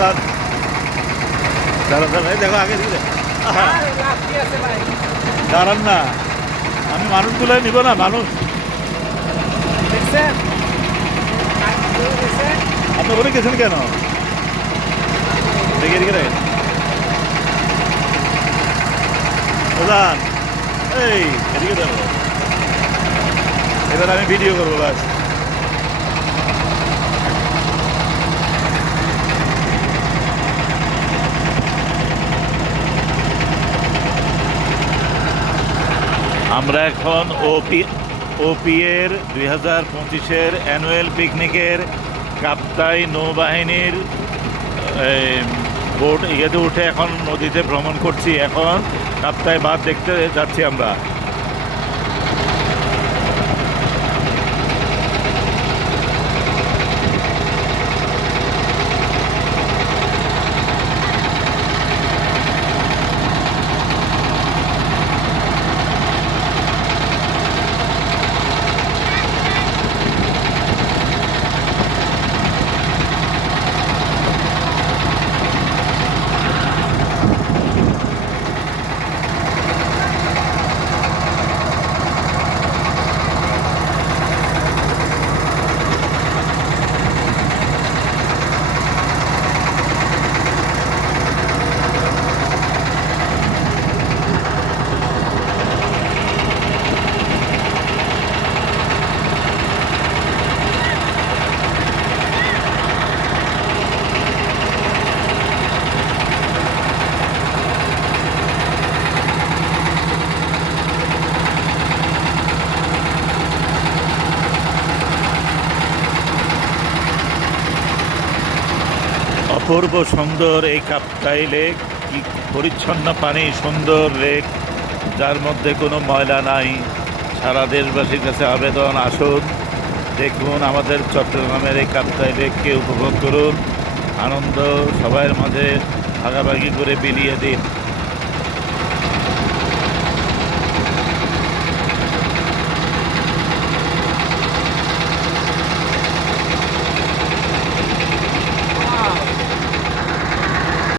যান দাঁড়ান দাঁড়ান, এই দেখো আগে দিকে দাঁড়ান না, আমি মানুষগুলো নিব না, মানুষ আপনি বলে গেছেন কেন? দেখে দেখে দেখেন প্রধান, এই এদিকে দেখো, এবার আমি ভিডিও করবো বাস। আমরা এখন ওপি এর 2025-এর অ্যানুয়াল পিকনিকের কাপ্তাই নৌবাহিনীর বোট ইয়েতে উঠে এখন নদীতে ভ্রমণ করছি। এখন কাপ্তাই বাঁধ দেখতে যাচ্ছি আমরা। অপূর্ব সুন্দর এই কাপ্তাই লেক, কি পরিচ্ছন্ন পানি, সুন্দর লেক, যার মধ্যে কোনো ময়লা নাই। সারা দেশবাসীর কাছে আবেদন, আসুন দেখুন আমাদের চট্টগ্রামের এই কাপ্তাই লেককে উপভোগ করুন, আনন্দ সবার মাঝে ভাগাভাগি করে বিলিয়ে দিন।